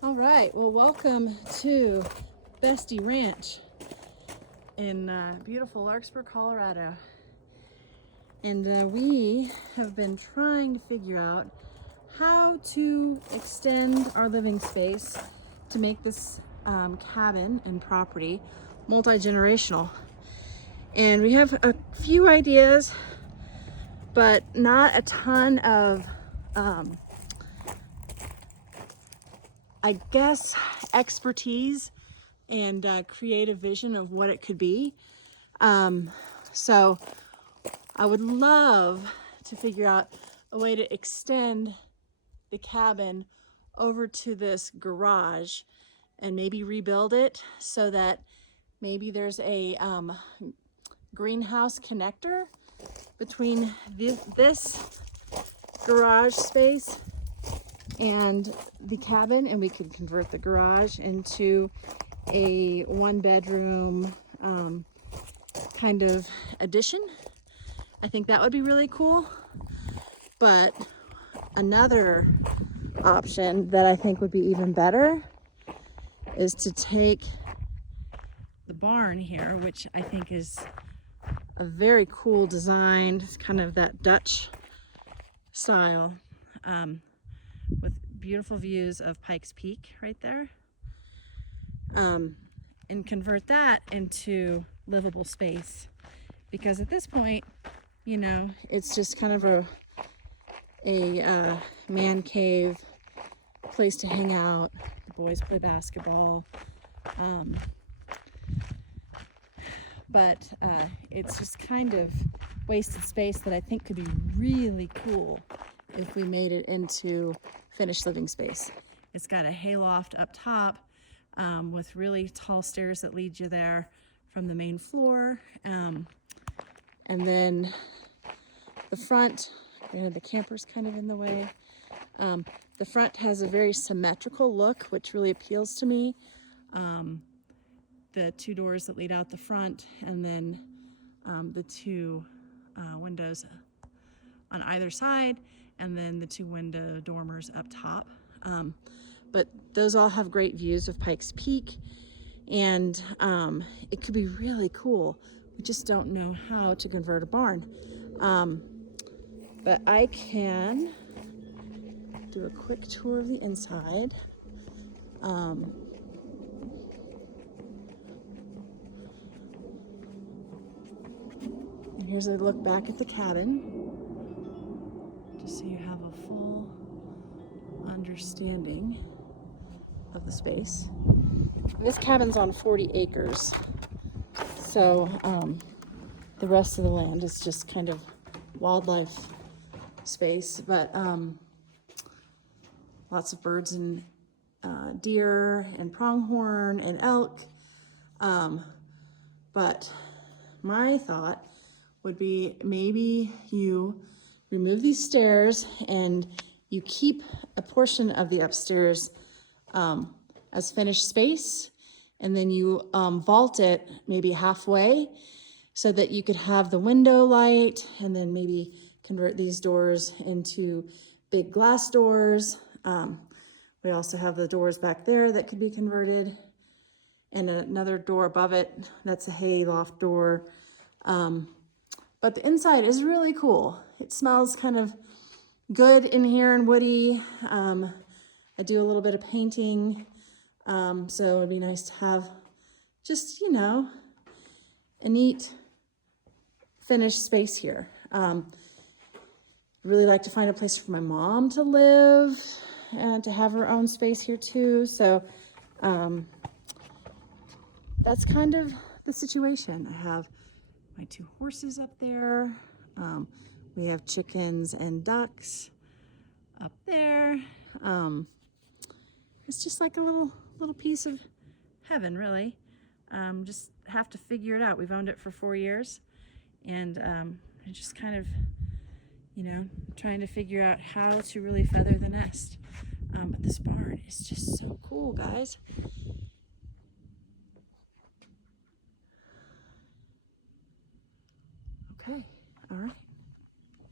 All right, well, welcome to Bestie Ranch in beautiful Larkspur, Colorado. And we have been trying to figure out how to extend our living space to make this cabin and property multi-generational. And we have a few ideas, but not a ton of I guess expertise and creative vision of what it could be. So I would love to figure out a way to extend the cabin over to this garage and maybe rebuild it so that maybe there's a greenhouse connector between this garage space and the cabin, and we could convert the garage into a one-bedroom kind of addition. I think that would be really cool. But another option that I think would be even better is to take the barn here, which I think is a very cool design. It's kind of that Dutch style, with beautiful views of Pikes Peak right there, and convert that into livable space. Because at this point, you know, it's just kind of a man cave, place to hang out. The boys play basketball, but it's just kind of wasted space that I think could be really cool if we made it into finished living space. It's got a hayloft up top with really tall stairs that lead you there from the main floor. And then the front, the camper's kind of in the way. The front has a very symmetrical look, which really appeals to me. The two doors that lead out the front, and then the two windows on either side, and then the two window dormers up top. But those all have great views of Pikes Peak, and it could be really cool. We just don't know how to convert a barn. But I can do a quick tour of the inside. And here's a look back at the cabin, just so you have a full understanding of the space. This cabin's on 40 acres, so the rest of the land is just kind of wildlife space, but lots of birds and deer and pronghorn and elk. But my thought would be maybe you remove these stairs and you keep a portion of the upstairs as finished space, and then you vault it maybe halfway so that you could have the window light, and then maybe convert these doors into big glass doors. We also have the doors back there that could be converted, and another door above it that's a hayloft door. But the inside is really cool. It smells kind of good in here and woody. I do a little bit of painting, so it'd be nice to have just, you know, a neat finished space here. Really like to find a place for my mom to live and to have her own space here too. So that's kind of the situation. I have my two horses up there. We have chickens and ducks up there. It's just like a little piece of heaven, really. Just have to figure it out. We've owned it for 4 years, and I just kind of, you know, trying to figure out how to really feather the nest. But this barn is just so cool, guys.